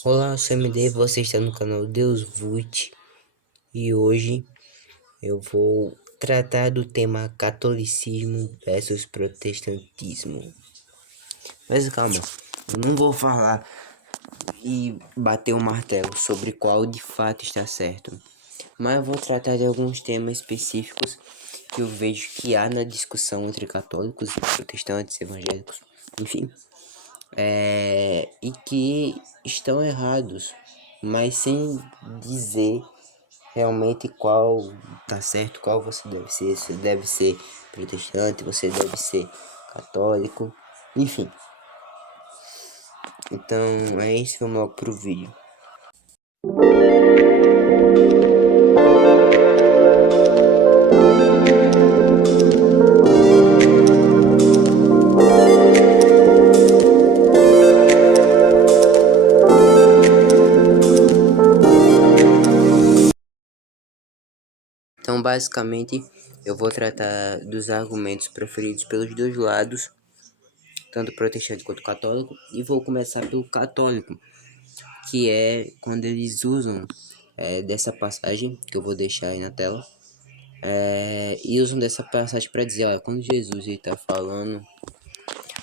Olá, sou MD, você está no canal Deus Vult e hoje eu vou tratar do tema catolicismo versus protestantismo. Mas calma, eu não vou falar e bater o martelo sobre qual de fato está certo, mas eu vou tratar de alguns temas específicos que eu vejo que há na discussão entre católicos e protestantes, evangélicos, enfim, e que estão errados, mas sem dizer realmente qual tá certo, qual você deve ser. Você deve ser protestante, você deve ser católico, enfim. Então é isso, vamos logo pro vídeo. Então basicamente eu vou tratar dos argumentos preferidos pelos dois lados, tanto protestante quanto católico, e vou começar pelo católico, que é quando eles usam dessa passagem que eu vou deixar aí na tela, e usam dessa passagem para dizer, olha, quando Jesus está falando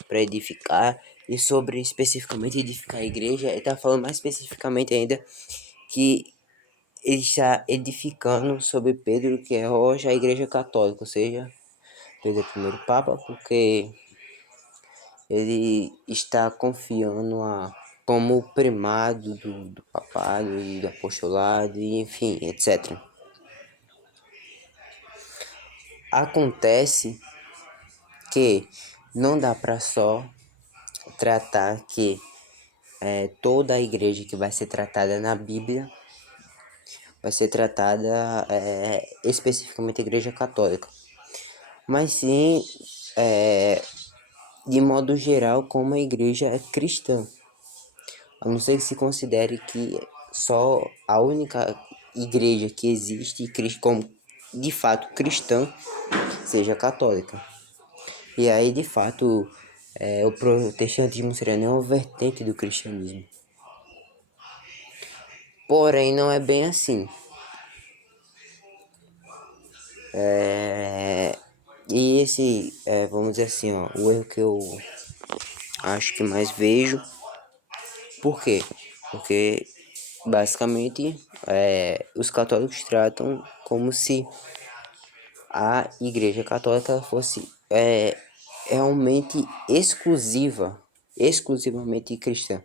para edificar, e sobre especificamente edificar a igreja, ele está falando mais especificamente ainda que ele está edificando sobre Pedro, que é hoje a igreja católica, ou seja, Pedro é o primeiro papa, porque ele está confiando como primado do papado e do apostolado, e enfim, etc. Acontece que não dá para só tratar que toda a igreja que vai ser tratada na Bíblia vai ser tratada especificamente a igreja católica, mas sim, de modo geral, como a igreja é cristã. A não ser que se considere que só a única igreja que existe como de fato cristã seja católica. E aí, de fato, o protestantismo seria nem uma vertente do cristianismo. Porém, não é bem assim. E esse, vamos dizer assim, ó, o erro que eu acho que mais vejo. Por quê? Porque basicamente os católicos tratam como se a Igreja Católica fosse realmente exclusivamente cristã.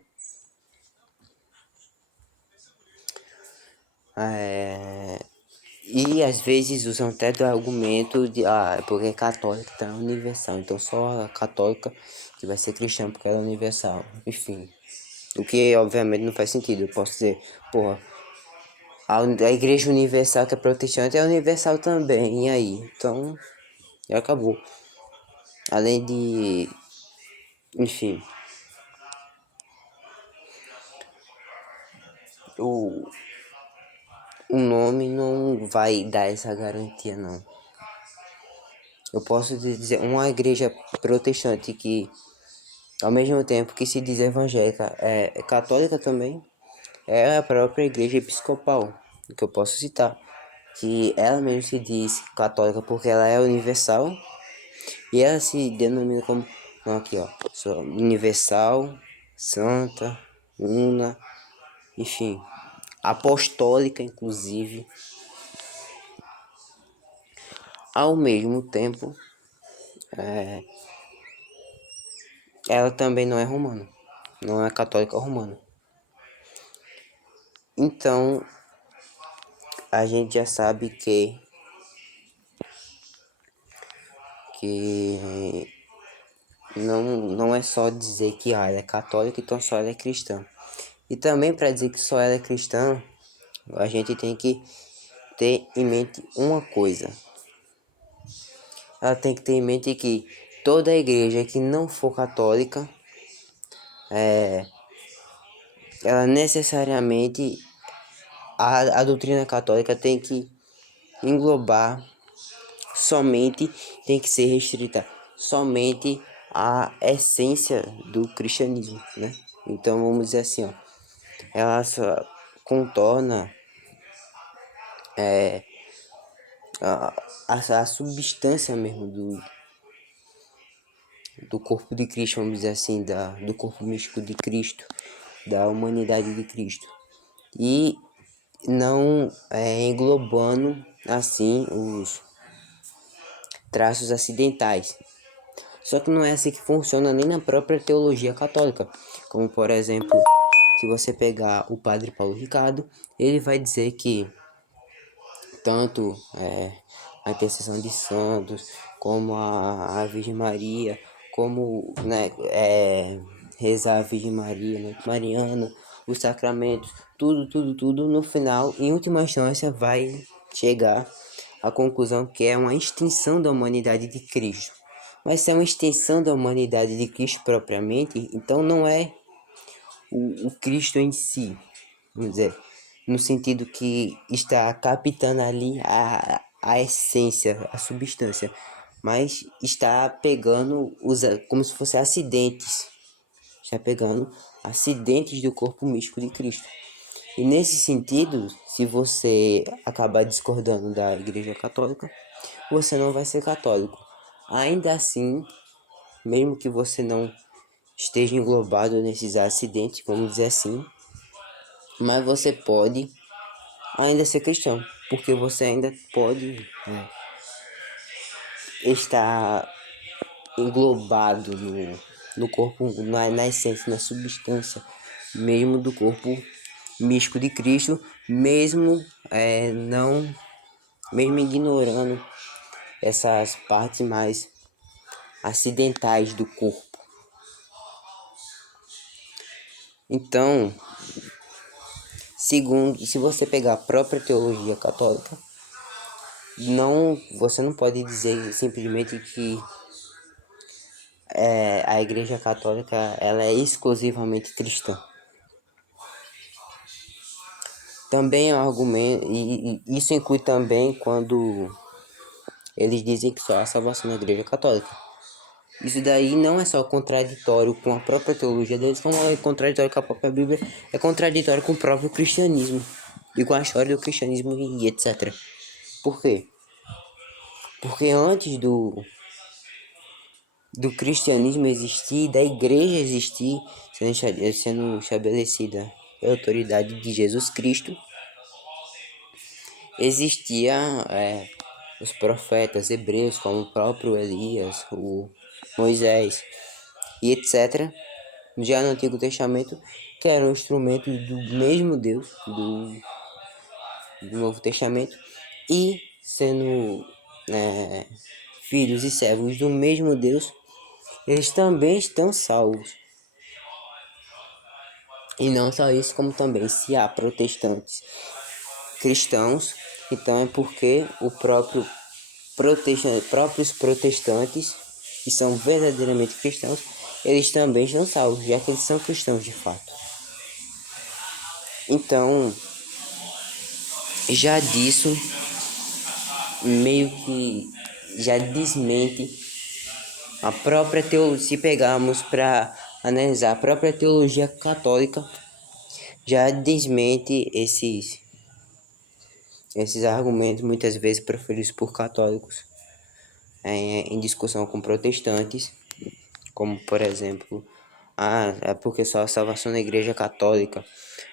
E às vezes usam até do argumento de porque é católica, então é universal, então só a católica que vai ser cristã porque ela é universal. Enfim, o que obviamente não faz sentido. Eu posso dizer, porra, a igreja universal que é protestante é universal também, e aí? Então, já acabou. Além de, enfim, o, o nome não vai dar essa garantia, não. Eu posso dizer, uma igreja protestante que, ao mesmo tempo que se diz evangélica, é católica também, é a própria igreja episcopal, que eu posso citar. Que ela mesmo se diz católica porque ela é universal, e ela se denomina como, não, aqui ó, universal, santa, una, enfim, apostólica inclusive. Ao mesmo tempo, ela também não é romana, não é católica romana. Então, a gente já sabe que não é só dizer que ela é católica, então só ela é cristã. E também para dizer que só ela é cristã, a gente tem que ter em mente uma coisa. Ela tem que ter em mente que toda igreja que não for católica, ela necessariamente, a doutrina católica tem que englobar somente, tem que ser restrita somente à essência do cristianismo, né? Então vamos dizer assim, ó, ela só contorna a substância mesmo do corpo de Cristo, vamos dizer assim, do corpo místico de Cristo, da humanidade de Cristo. E não englobando assim os traços acidentais. Só que não é assim que funciona nem na própria teologia católica. Como, por exemplo, se você pegar o padre Paulo Ricardo, ele vai dizer que tanto a intercessão de santos, como a Virgem Maria, como rezar a Virgem Maria, né, Mariana, os sacramentos, tudo, no final, em última instância, vai chegar à conclusão que é uma extensão da humanidade de Cristo. Mas se é uma extensão da humanidade de Cristo propriamente, então não é o Cristo em si, vamos dizer, no sentido que está captando ali a essência, a substância, mas está pegando como se fossem acidentes, está pegando acidentes do corpo místico de Cristo. E nesse sentido, se você acabar discordando da Igreja Católica, você não vai ser católico. Ainda assim, mesmo que você não esteja englobado nesses acidentes, vamos dizer assim, mas você pode ainda ser cristão, porque você ainda pode estar englobado no corpo, na essência, na substância mesmo do corpo místico de Cristo, mesmo não, mesmo ignorando essas partes mais acidentais do corpo. Então, segundo, se você pegar a própria teologia católica, você não pode dizer simplesmente que a Igreja Católica ela é exclusivamente cristã. Também é um argumento, e isso inclui também quando eles dizem que só há salvação na Igreja Católica. Isso daí não é só contraditório com a própria teologia deles, como é contraditório com a própria Bíblia, é contraditório com o próprio cristianismo e com a história do cristianismo e etc. Por quê? Porque antes do cristianismo existir, da igreja existir, sendo estabelecida a autoridade de Jesus Cristo, existia os profetas hebreus, como o próprio Elias, o Moisés e etc. Já no Antigo Testamento, que eram instrumentos do mesmo Deus, do Novo Testamento, e sendo filhos e servos do mesmo Deus, eles também estão salvos. E não só isso, como também se há protestantes cristãos, então é porque próprios protestantes, que são verdadeiramente cristãos, eles também estão salvos, já que eles são cristãos de fato. Então, já disso, meio que já desmente a própria teologia. Se pegarmos para analisar a própria teologia católica, já desmente esses argumentos muitas vezes proferidos por católicos em discussão com protestantes, como por exemplo, é porque só a salvação na igreja católica.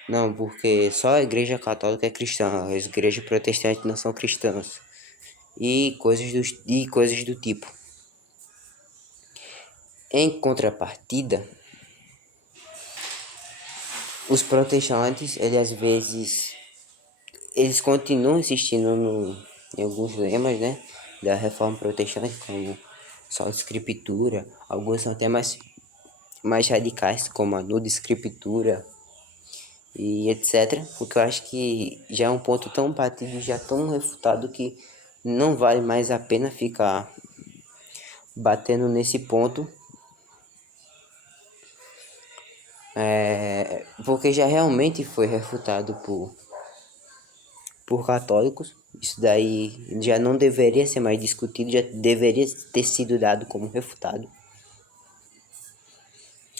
Não, porque só a igreja católica é cristã, as igrejas protestantes não são cristãs. E coisas do tipo. Em contrapartida, os protestantes, eles continuam insistindo em alguns lemas, né, da reforma protestante, como só escritura, alguns são até mais radicais, como a nuda escritura e etc. Porque eu acho que já é um ponto tão batido, já tão refutado, que não vale mais a pena ficar batendo nesse ponto, porque já realmente foi refutado por católicos. Isso daí já não deveria ser mais discutido, já deveria ter sido dado como refutado.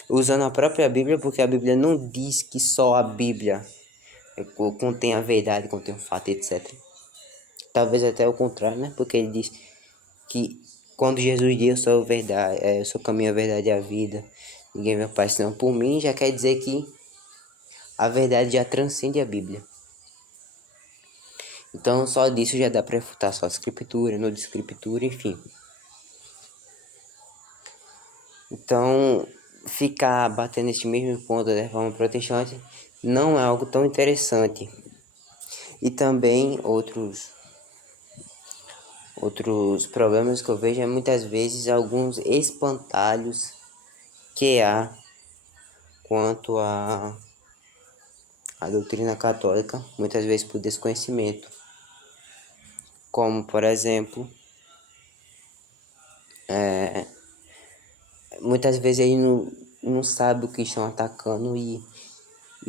usando a própria Bíblia, porque a Bíblia não diz que só a Bíblia contém a verdade, contém o fato, etc. Talvez até o contrário, né? Porque ele diz que quando Jesus diz eu sou a verdade, eu sou o caminho, a verdade e a vida, ninguém vê o Pai senão por mim, já quer dizer que a verdade já transcende a Bíblia. Então só disso já dá para refutar só a escritura, no de escritura, enfim. Então ficar batendo nesse mesmo ponto da reforma protestante não é algo tão interessante. E também outros problemas que eu vejo é muitas vezes alguns espantalhos que há quanto a doutrina católica, muitas vezes por desconhecimento, como por exemplo, muitas vezes eles não sabem o que estão atacando e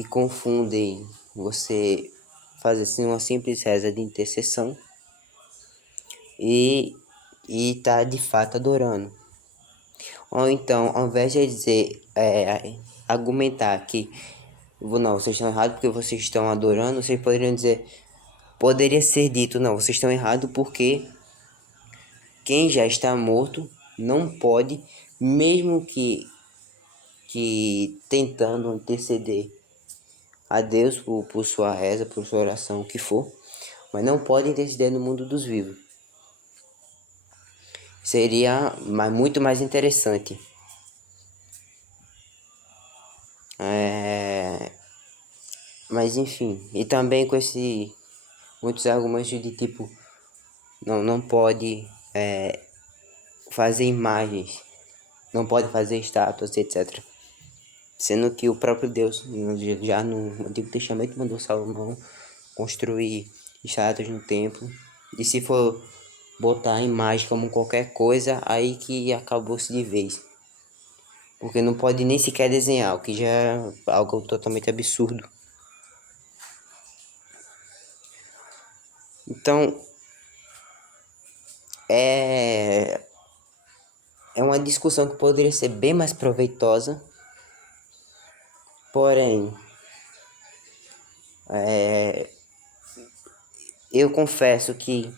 confundem você fazer assim uma simples reza de intercessão e tá de fato adorando. Ou então, ao invés de dizer, argumentar que não, vocês estão errados porque vocês estão adorando, vocês poderiam dizer, poderia ser dito, não, vocês estão errados porque quem já está morto não pode, mesmo que tentando interceder a Deus por sua reza, por sua oração, o que for, mas não pode interceder no mundo dos vivos. Seria muito mais interessante. Mas enfim, e também com muitos argumentos de tipo, não pode fazer imagens, não pode fazer estátuas, etc. Sendo que o próprio Deus, já no Antigo Testamento, mandou Salomão construir estátuas no templo. E se for botar a imagem como qualquer coisa, aí que acabou-se de vez. Porque não pode nem sequer desenhar, o que já é algo totalmente absurdo. Então, é uma discussão que poderia ser bem mais proveitosa, porém, eu confesso que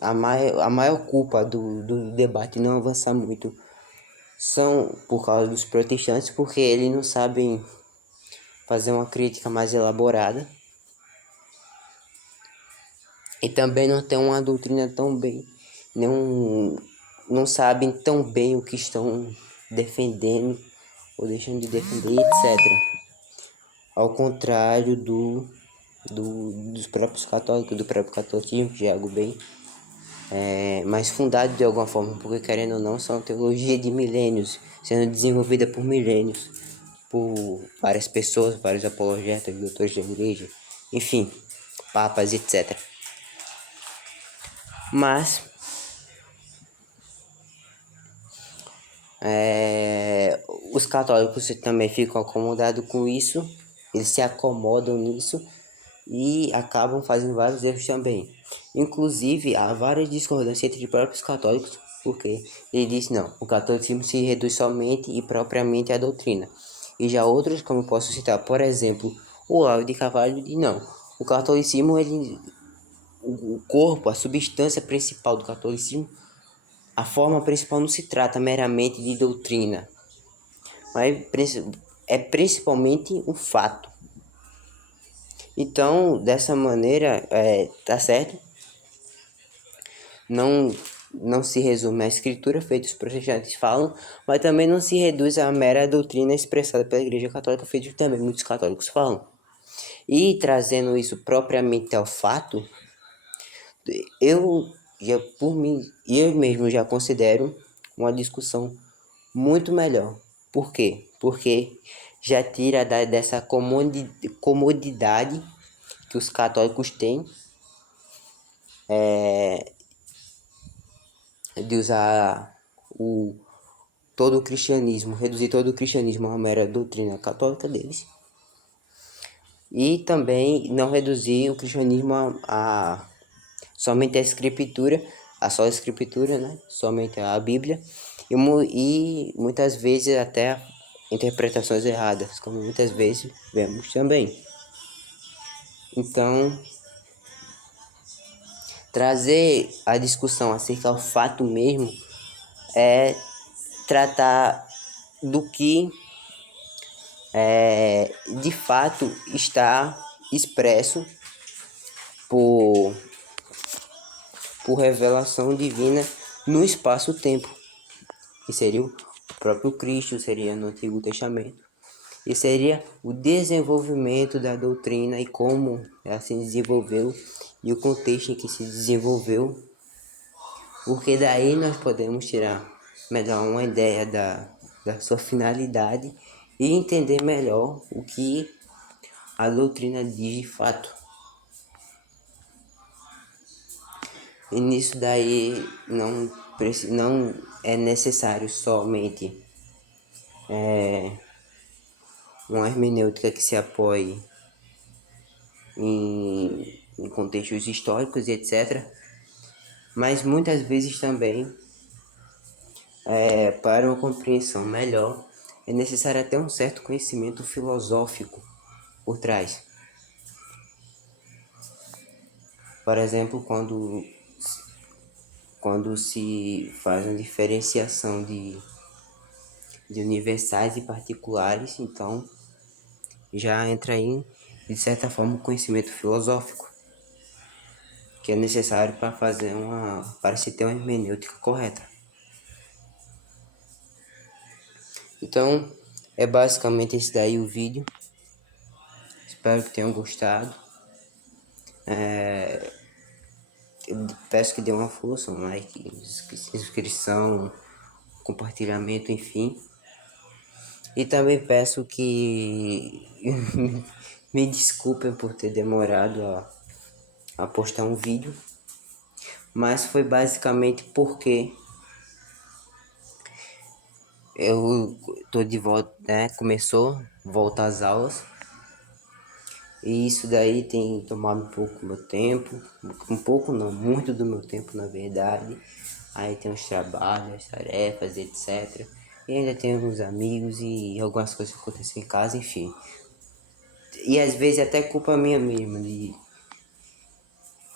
a maior culpa do debate não avançar muito são por causa dos protestantes, porque eles não sabem fazer uma crítica mais elaborada e também não tem uma doutrina tão bem, não sabem tão bem o que estão defendendo ou deixando de defender, etc. Ao contrário dos próprios católicos, do próprio catolicismo, que é algo bem mais fundado de alguma forma, porque querendo ou não, são teologia de milênios, sendo desenvolvida por milênios, por várias pessoas, vários apologetas, doutores da igreja, enfim, papas, etc. Mas os católicos também ficam acomodados com isso, eles se acomodam nisso e acabam fazendo vários erros também. Inclusive, há várias discordâncias entre próprios católicos, porque ele diz não, o catolicismo se reduz somente e propriamente à doutrina. E já outros, como eu posso citar, por exemplo, o Olavo de Carvalho diz não, o catolicismo, o corpo, a substância principal do catolicismo, a forma principal não se trata meramente de doutrina, mas é principalmente um fato. Então, dessa maneira, tá certo? Não se resume à escritura, feito os protestantes falam, mas também não se reduz à mera doutrina expressada pela Igreja Católica, feito também muitos católicos falam. E trazendo isso propriamente ao fato, eu já por mim, eu mesmo já considero uma discussão muito melhor. Por quê? Porque já tira dessa comodidade que os católicos têm de usar todo o cristianismo, reduzir todo o cristianismo a uma mera doutrina católica deles. E também não reduzir o cristianismo a somente a escritura, a só a escritura, né? Somente a Bíblia. E muitas vezes até interpretações erradas, como muitas vezes vemos também. Então, trazer a discussão acerca do fato mesmo é tratar do que de fato está expresso por, por revelação divina no espaço-tempo, que seria o próprio Cristo, seria no Antigo Testamento, e seria o desenvolvimento da doutrina e como ela se desenvolveu e o contexto em que se desenvolveu, porque daí nós podemos tirar melhor uma ideia da sua finalidade e entender melhor o que a doutrina diz de fato. E nisso daí não é necessário somente uma hermenêutica que se apoie em contextos históricos e etc. Mas muitas vezes também, para uma compreensão melhor, é necessário até um certo conhecimento filosófico por trás. Por exemplo, quando se faz uma diferenciação de universais e particulares, então já entra aí, de certa forma, um conhecimento filosófico, que é necessário para se ter uma hermenêutica correta. Então, é basicamente esse daí o vídeo. Espero que tenham gostado. Eu peço que dê uma força, um like, inscrição, compartilhamento, enfim. E também peço que me desculpem por ter demorado a postar um vídeo, mas foi basicamente porque eu tô de volta, né? Começou volta às aulas e isso daí tem tomado um pouco do meu tempo, um pouco não, muito do meu tempo na verdade. Aí tem os trabalhos, as tarefas, etc. E ainda tem alguns amigos e algumas coisas que acontecem em casa, enfim. E às vezes até culpa minha mesmo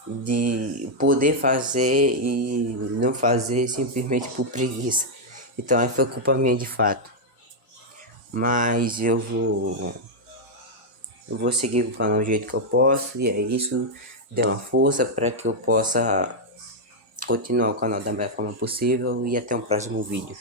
de poder fazer e não fazer simplesmente por preguiça. Então aí foi culpa minha de fato. Mas eu vou seguir com o canal do jeito que eu posso e é isso. Dê uma força para que eu possa continuar o canal da melhor forma possível e até um próximo vídeo.